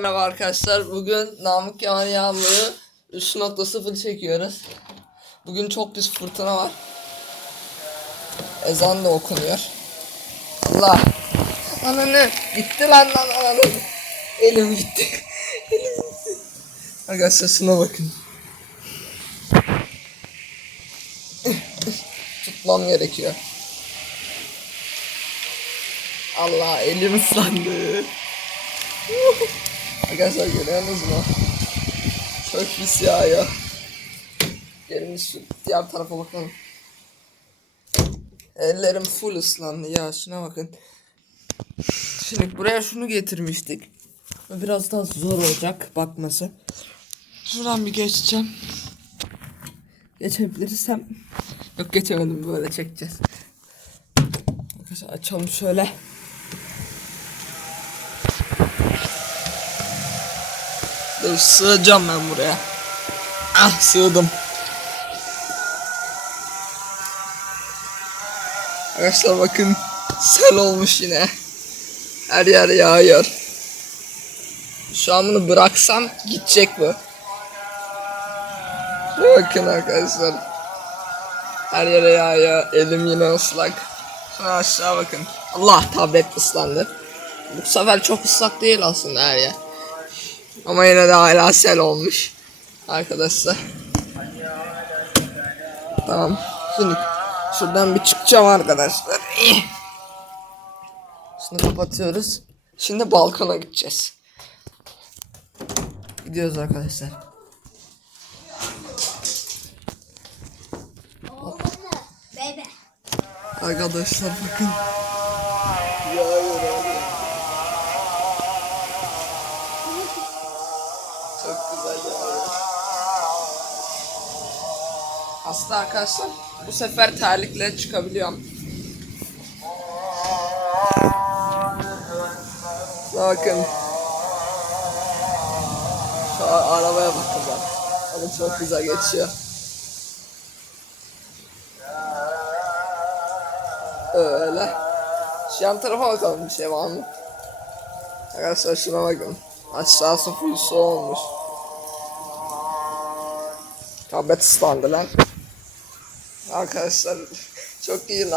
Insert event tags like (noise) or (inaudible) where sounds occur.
Merhaba arkadaşlar. Bugün Namık Kemal Yağmur'u 3.0 çekiyoruz. Bugün çok düz fırtına var. Ezan da okunuyor. Allah. Ananı. Gitti lan lan ananı. Elim gitti. (laughs) Elim gitti. Arkadaşlar şuna bakın. Tutmam gerekiyor. Allah elim ıslandı. Arkadaşlar görüyorsunuz mu? Çok pis yağıyor. Gelin şu diğer tarafa bakalım. Ellerim full ıslandı ya şuna bakın. Şimdi buraya şunu getirmiştik. Biraz daha zor olacak bakması. Şuradan bir geçeceğim. Geçebilirsem. Yok geçemedim böyle çekeceğiz. Arkadaşlar açalım şöyle. Dur sığacağım ben buraya. Ah sığdım. Arkadaşlar bakın sel olmuş yine. Her yer yağıyor. Şu an bunu bıraksam gidecek bu. Bakın arkadaşlar. Her yere yağıyor. Elim yine ıslak. Şuna aşağı bakın. Allah tablet ıslandı. Bu sefer çok ıslak değil aslında her yer. Ama yine de hala sel olmuş. Arkadaşlar. Tamam. Şimdi şuradan bir çıkacağım arkadaşlar. Şunu kapatıyoruz. Şimdi balkona gideceğiz. Gidiyoruz arkadaşlar. Arkadaşlar bakın. Yağıyor Aslında arkadaşlar bu sefer terlikle çıkabiliyorum. Bakın. Şu arabaya bakın bak. Ama çok güzel geçiyor. Öyle. Şu yan tarafa bakalım bir şey var mı? Arkadaşlar şuna bakın. Aşağısı full su olmuş. Tablet ıslandı lan. Arkadaşlar çok iyi lan.